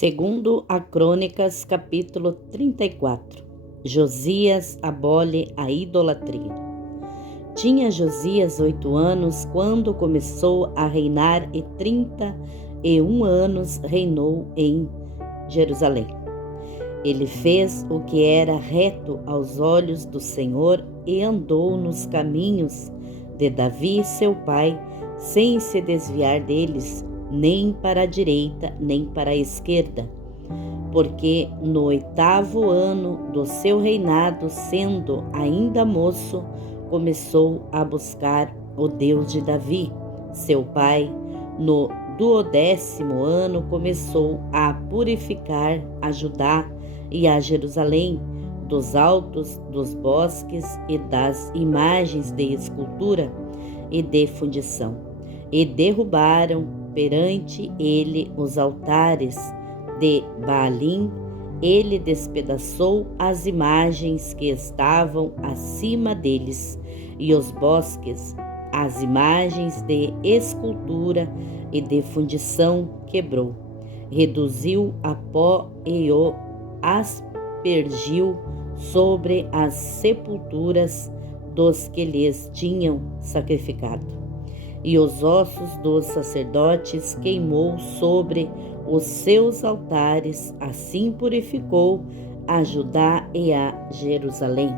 Segundo a Crônicas, capítulo 34, Josias abole a idolatria. Tinha Josias 8 anos quando começou a reinar e 31 anos reinou em Jerusalém. Ele fez o que era reto aos olhos do Senhor e andou nos caminhos de Davi, seu pai, sem se desviar deles, nem para a direita, nem para a esquerda. Porque no 8º ano do seu reinado, sendo ainda moço, começou a buscar o Deus de Davi, seu pai. No 12º ano começou a purificar a Judá e a Jerusalém dos altos dos bosques e das imagens de escultura e de fundição, e derrubaram perante ele os altares de Baalim. Ele despedaçou as imagens que estavam acima deles, e os bosques, as imagens de escultura e de fundição quebrou, reduziu a pó e o aspergiu sobre as sepulturas dos que lhes tinham sacrificado. E os ossos dos sacerdotes queimou sobre os seus altares, assim purificou a Judá e a Jerusalém.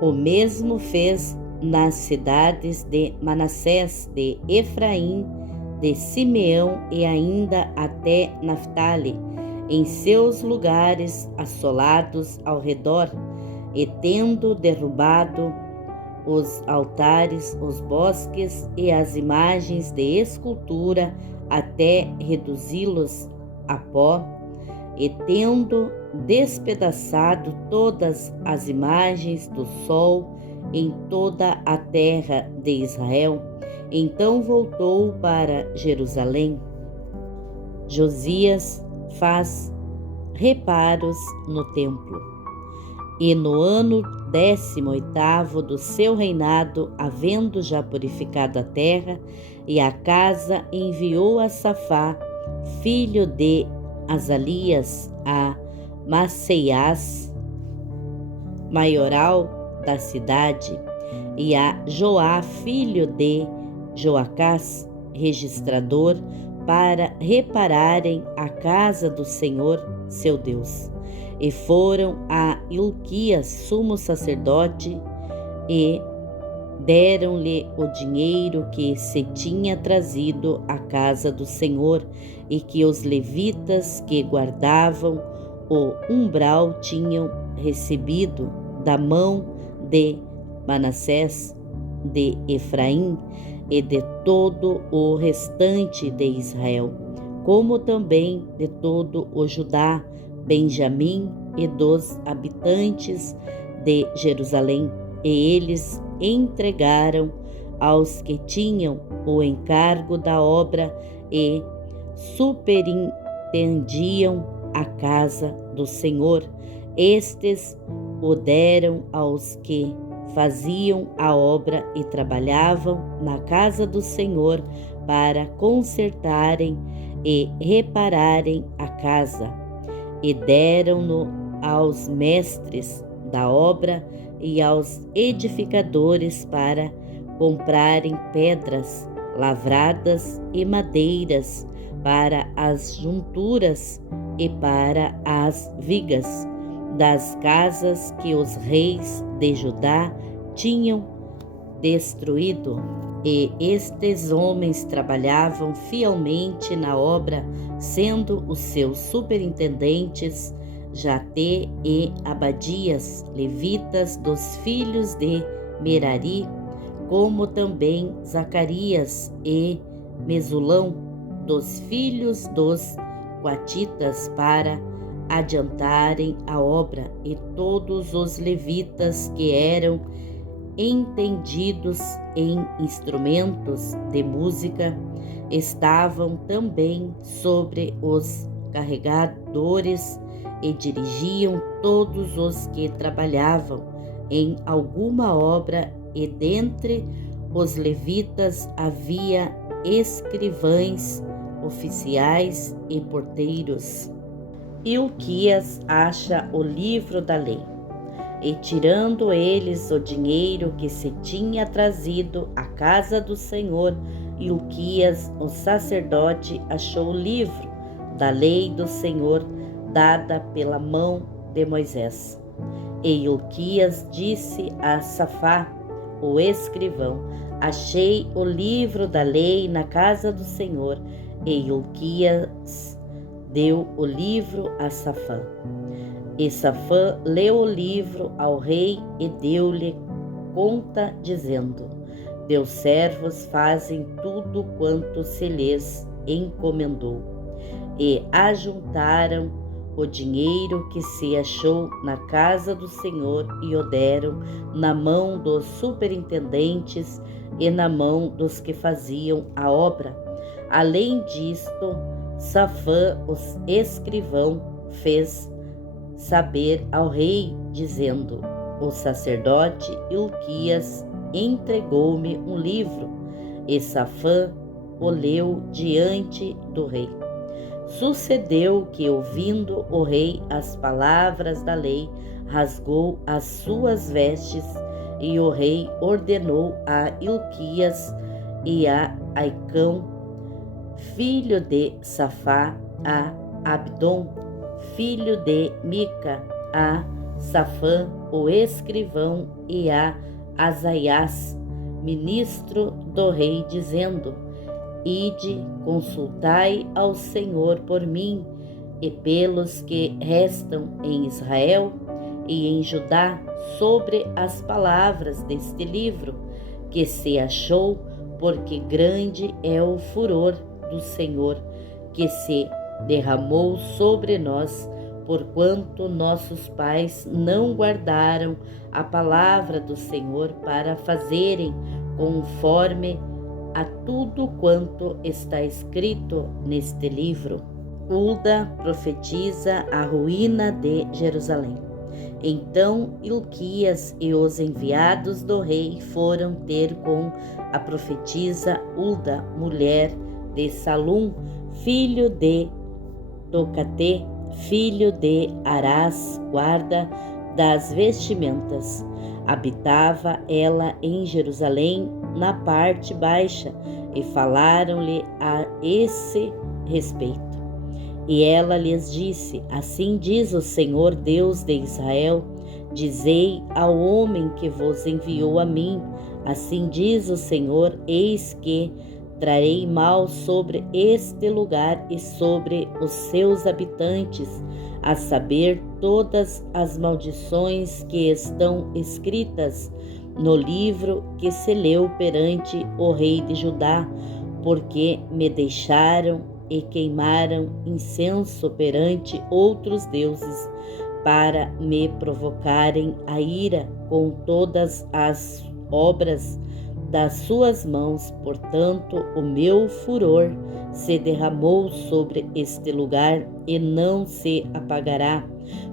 O mesmo fez nas cidades de Manassés, de Efraim, de Simeão e ainda até Naftali, em seus lugares assolados ao redor, e tendo derrubado os altares, os bosques e as imagens de escultura, até reduzi-los a pó, e tendo despedaçado todas as imagens do sol em toda a terra de Israel, então voltou para Jerusalém. Josias faz reparos no templo. E no ano 18º do seu reinado, havendo já purificado a terra e a casa, enviou a Safá, filho de Azalias, a Maceiás, maioral da cidade, e a Joá, filho de Joacás, registrador, para repararem a casa do Senhor, seu Deus. E foram a Hilquias, sumo sacerdote, e deram-lhe o dinheiro que se tinha trazido à casa do Senhor, e que os levitas que guardavam o umbral tinham recebido da mão de Manassés, de Efraim e de todo o restante de Israel, como também de todo o Judá, Benjamim e dos habitantes de Jerusalém, e eles entregaram aos que tinham o encargo da obra e superintendiam a casa do Senhor. Estes o deram aos que faziam a obra e trabalhavam na casa do Senhor para consertarem e repararem a casa, e deram-no aos mestres da obra e aos edificadores para comprarem pedras lavradas e madeiras para as junturas e para as vigas das casas que os reis de Judá tinham destruído. E estes homens trabalhavam fielmente na obra, sendo os seus superintendentes Jatê e Abadias, levitas dos filhos de Merari, como também Zacarias e Mesulão, dos filhos dos Coatitas, para adiantarem a obra, e todos os levitas que eram entendidos em instrumentos de música estavam também sobre os carregadores e dirigiam todos os que trabalhavam em alguma obra, e dentre os levitas havia escrivães, oficiais e porteiros. Hilquias acha o livro da lei, e tirando eles o dinheiro que se tinha trazido à casa do Senhor, Hilquias, o sacerdote, achou o livro da lei do Senhor, dada pela mão de Moisés. E Hilquias disse a Safá, o escrivão: achei o livro da lei na casa do Senhor. E Hilquias deu o livro a Safã. E Safã leu o livro ao rei e deu-lhe conta, dizendo: teus servos fazem tudo quanto se lhes encomendou. E ajuntaram o dinheiro que se achou na casa do Senhor e o deram na mão dos superintendentes e na mão dos que faziam a obra. Além disto, Safã, o escrivão, fez saber ao rei, dizendo: o sacerdote Hilquias entregou-me um livro. E Safã o leu diante do rei. Sucedeu que, ouvindo o rei as palavras da lei, rasgou as suas vestes, e o rei ordenou a Hilquias e a Aicão, filho de Safá, a Abdon, filho de Mica, a Safã, o escrivão, e a Azaias, ministro do rei, dizendo: ide, consultai ao Senhor por mim e pelos que restam em Israel e em Judá sobre as palavras deste livro que se achou, porque grande é o furor do Senhor que se derramou sobre nós, porquanto nossos pais não guardaram a palavra do Senhor para fazerem conforme a tudo quanto está escrito neste livro. Hulda profetiza a ruína de Jerusalém. Então Hilquias e os enviados do rei foram ter com a profetisa Hulda, mulher de Salum, filho de Tocate, filho de Arás, guarda das vestimentas. Habitava ela em Jerusalém, na parte baixa, e falaram-lhe a esse respeito. E ela lhes disse: assim diz o Senhor Deus de Israel: dizei ao homem que vos enviou a mim, assim diz o Senhor: eis que trarei mal sobre este lugar e sobre os seus habitantes, a saber, todas as maldições que estão escritas no livro que se leu perante o rei de Judá, porque me deixaram e queimaram incenso perante outros deuses, para me provocarem a ira com todas as obras das suas mãos. Portanto, o meu furor se derramou sobre este lugar e não se apagará.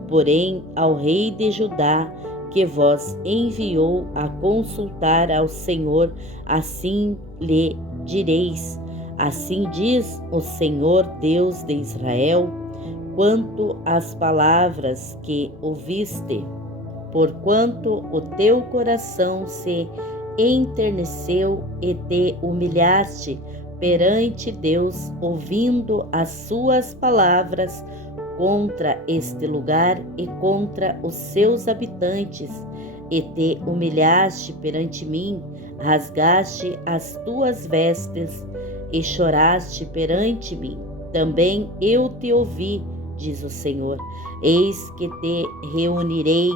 Porém, ao rei de Judá, que vos enviou a consultar ao Senhor, assim lhe direis: assim diz o Senhor Deus de Israel, quanto às palavras que ouviste, porquanto o teu coração se enterneceu e te humilhaste perante Deus, ouvindo as suas palavras contra este lugar e contra os seus habitantes, e te humilhaste perante mim, rasgaste as tuas vestes e choraste perante mim. Também eu te ouvi, diz o Senhor: eis que te reunirei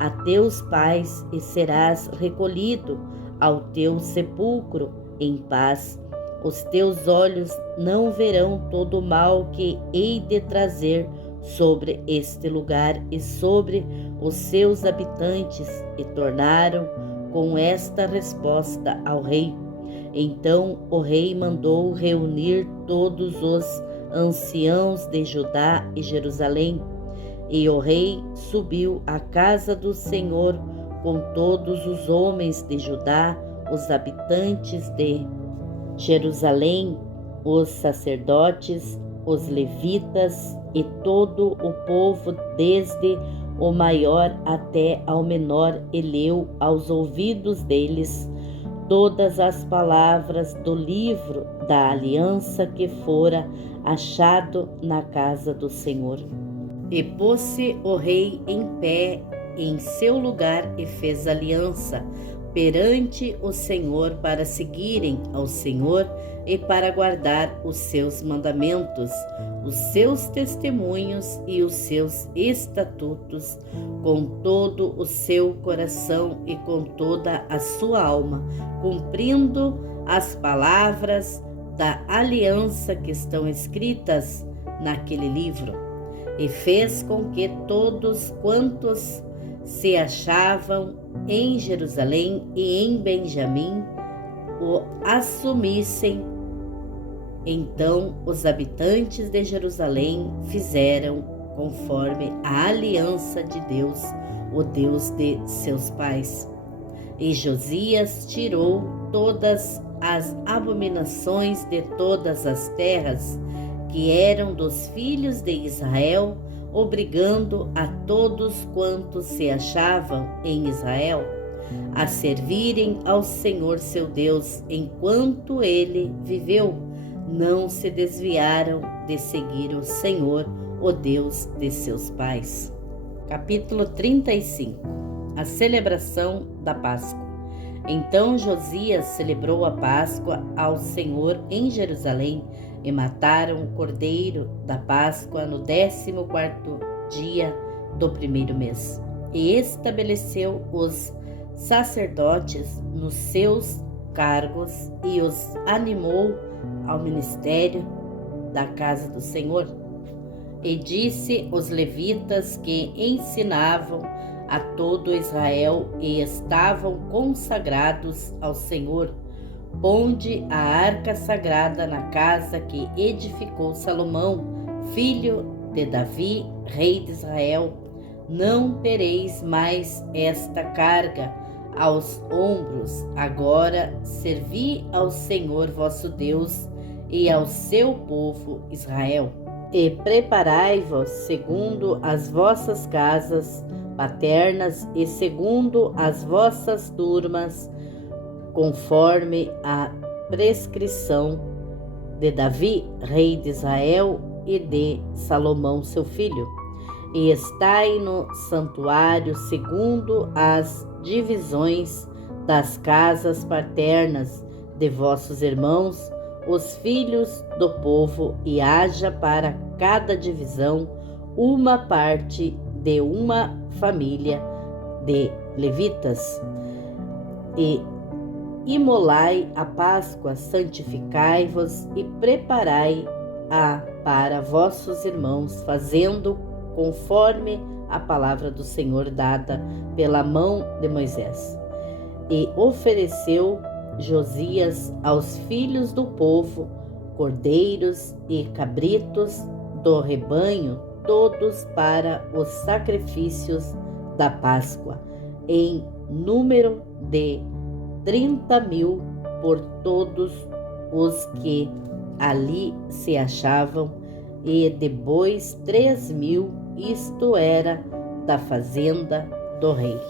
a teus pais e serás recolhido ao teu sepulcro em paz. Os teus olhos não verão todo o mal que hei de trazer sobre este lugar e sobre os seus habitantes. E tornaram com esta resposta ao rei. Então o rei mandou reunir todos os anciãos de Judá e Jerusalém, e o rei subiu à casa do Senhor com todos os homens de Judá, os habitantes de Jerusalém, os sacerdotes, os levitas e todo o povo, desde o maior até ao menor, e leu aos ouvidos deles todas as palavras do livro da aliança que fora achado na casa do Senhor. E pôs-se o rei em pé em seu lugar e fez aliança perante o Senhor para seguirem ao Senhor e para guardar os seus mandamentos, os seus testemunhos e os seus estatutos com todo o seu coração e com toda a sua alma, cumprindo as palavras da aliança que estão escritas naquele livro. E fez com que todos quantos se achavam em Jerusalém e em Benjamim o assumissem. Então os habitantes de Jerusalém fizeram conforme a aliança de Deus, o Deus de seus pais. E Josias tirou todas as abominações de todas as terras que eram dos filhos de Israel, obrigando a todos quantos se achavam em Israel a servirem ao Senhor seu Deus enquanto ele viveu. Não se desviaram de seguir o Senhor, o Deus de seus pais. Capítulo 35. A celebração da Páscoa. Então Josias celebrou a Páscoa ao Senhor em Jerusalém e mataram o cordeiro da Páscoa no 14º dia do primeiro mês. E estabeleceu os sacerdotes nos seus cargos e os animou ao ministério da casa do Senhor. E disse os levitas que ensinavam a todo Israel e estavam consagrados ao Senhor: ponde a arca sagrada na casa que edificou Salomão, filho de Davi, rei de Israel. Não tereis mais esta carga aos ombros. Agora servi ao Senhor vosso Deus e ao seu povo Israel. E preparai-vos segundo as vossas casas paternas e segundo as vossas turmas, conforme a prescrição de Davi, rei de Israel, e de Salomão, seu filho. E estai no santuário segundo as divisões das casas paternas de vossos irmãos, os filhos do povo, e haja para cada divisão uma parte de uma família de levitas. E imolai a Páscoa, santificai-vos e preparai-a para vossos irmãos, fazendo conforme a palavra do Senhor dada pela mão de Moisés. E ofereceu Josias aos filhos do povo cordeiros e cabritos do rebanho, todos para os sacrifícios da Páscoa, em número de 30.000 por todos os que ali se achavam, e de bois 3.000, isto era da fazenda do rei.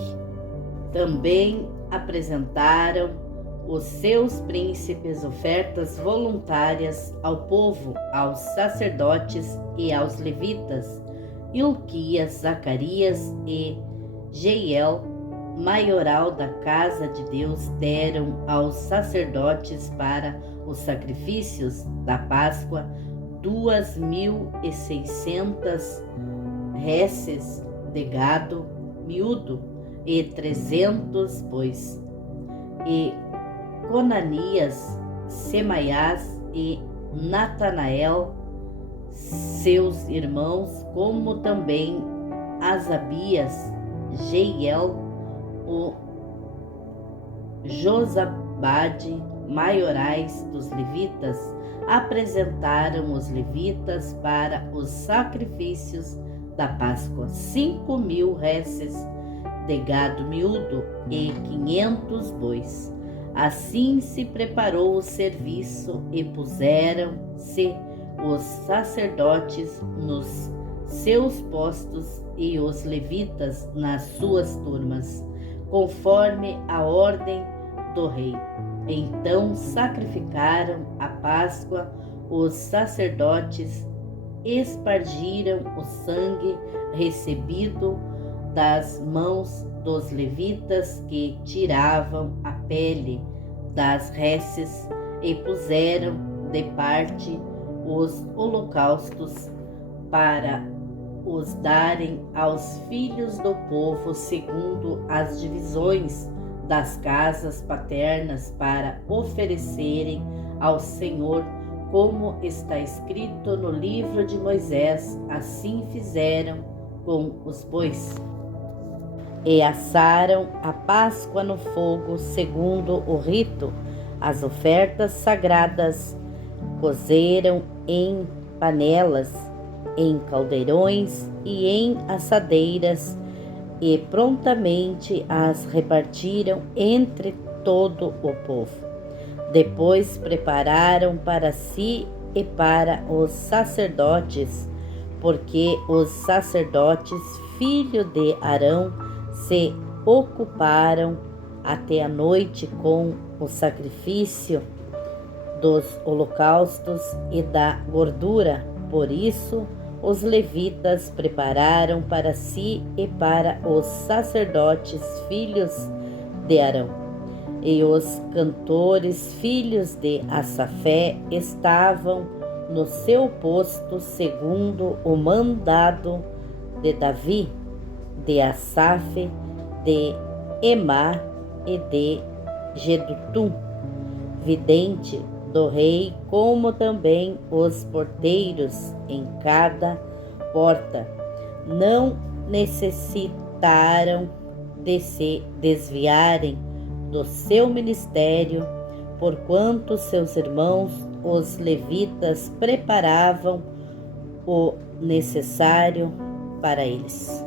Também apresentaram os seus príncipes ofertas voluntárias ao povo, aos sacerdotes e aos levitas. Hilquias, Zacarias e Jeiel, maioral da casa de Deus, deram aos sacerdotes para os sacrifícios da Páscoa 2.600 reses de gado miúdo e 300 bois. E Conanias, Semaias e Natanael, seus irmãos, como também Asabias, Jeiel, o Josabade, maiorais dos levitas, apresentaram os levitas para os sacrifícios da Páscoa 5.000 reses de gado miúdo e 500 bois. Assim se preparou o serviço e puseram-se os sacerdotes nos seus postos e os levitas nas suas turmas, conforme a ordem do rei. Então sacrificaram a Páscoa os sacerdotes, espargiram o sangue recebido das mãos dos levitas que tiravam a pele das reses e puseram de parte os holocaustos para os darem aos filhos do povo segundo as divisões das casas paternas para oferecerem ao Senhor, como está escrito no livro de Moisés. Assim fizeram com os bois. E assaram a Páscoa no fogo, segundo o rito. As ofertas sagradas cozeram em panelas, em caldeirões e em assadeiras, e prontamente as repartiram entre todo o povo. Depois prepararam para si e para os sacerdotes, porque os sacerdotes, filho de Arão, se ocuparam até a noite com o sacrifício dos holocaustos e da gordura. Por isso, os levitas prepararam para si e para os sacerdotes, filhos de Arão. E os cantores, filhos de Assafé, estavam no seu posto segundo o mandado de Davi, de Asaf, de Emá e de Jedutum, vidente do rei, como também os porteiros em cada porta. Não necessitaram de se desviarem do seu ministério, porquanto seus irmãos, os levitas, preparavam o necessário para eles.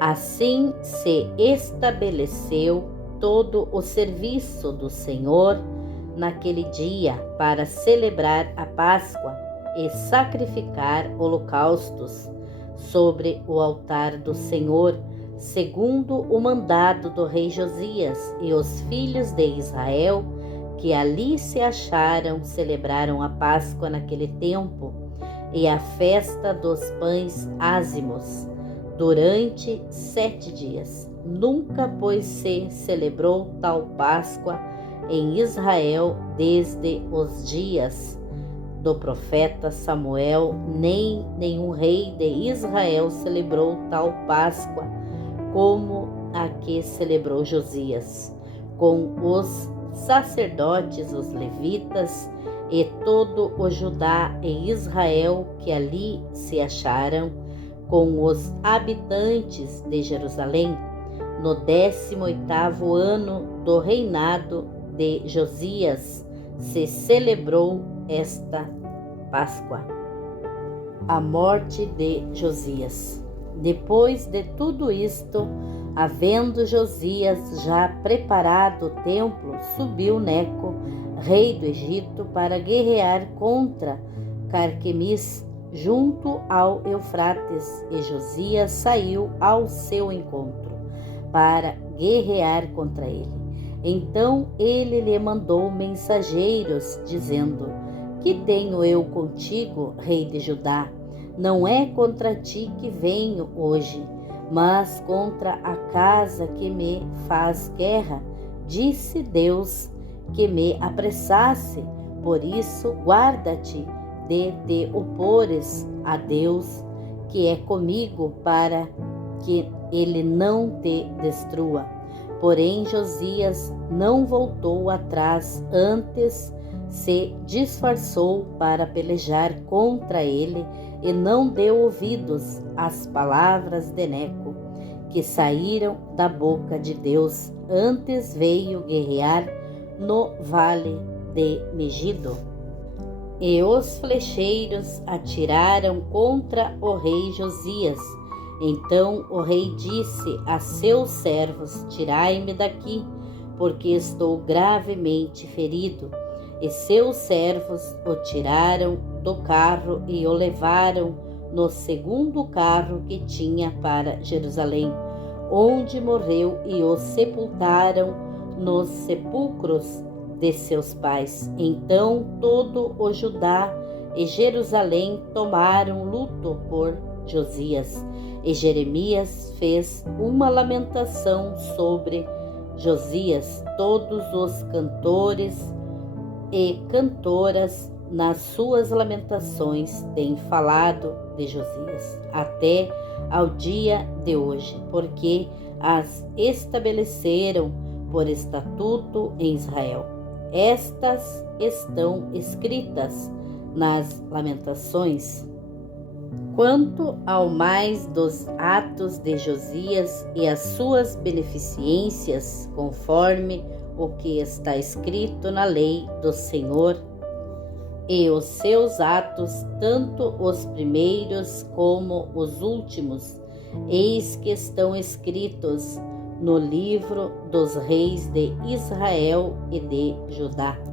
Assim se estabeleceu todo o serviço do Senhor naquele dia para celebrar a Páscoa e sacrificar holocaustos sobre o altar do Senhor, segundo o mandado do rei Josias. E os filhos de Israel que ali se acharam celebraram a Páscoa naquele tempo e a festa dos pães ázimos durante 7 dias. Nunca, pois, se celebrou tal Páscoa em Israel desde os dias do profeta Samuel, nem nenhum rei de Israel celebrou tal Páscoa como a que celebrou Josias, com os sacerdotes, os levitas e todo o Judá e Israel que ali se acharam, com os habitantes de Jerusalém, no 18º ano do reinado de Josias, se celebrou esta Páscoa. A morte de Josias. Depois de tudo isto, havendo Josias já preparado o templo, subiu Neco, rei do Egito, para guerrear contra Carquemis, junto ao Eufrates, e Josias saiu ao seu encontro para guerrear contra ele. Então ele lhe mandou mensageiros, dizendo: Que tenho eu contigo, rei de Judá? Não é contra ti que venho hoje, mas contra a casa que me faz guerra. Disse Deus que me apressasse, por isso guarda-te de te opores a Deus, que é comigo, para que ele não te destrua. Porém Josias não voltou atrás, antes se disfarçou para pelejar contra ele e não deu ouvidos às palavras de Neco, que saíram da boca de Deus. Antes veio guerrear no vale de Megido. E os flecheiros atiraram contra o rei Josias. Então o rei disse a seus servos: Tirai-me daqui, porque estou gravemente ferido. E seus servos o tiraram do carro e o levaram no segundo carro que tinha para Jerusalém, onde morreu, e o sepultaram nos sepulcros de seus pais. Então todo o Judá e Jerusalém tomaram luto por Josias, e Jeremias fez uma lamentação sobre Josias. Todos os cantores e cantoras nas suas lamentações têm falado de Josias até ao dia de hoje, porque as estabeleceram por estatuto em Israel. Estas estão escritas nas lamentações. Quanto ao mais dos atos de Josias e as suas beneficências, conforme o que está escrito na lei do Senhor, e os seus atos, tanto os primeiros como os últimos, eis que estão escritos no livro dos reis de Israel e de Judá.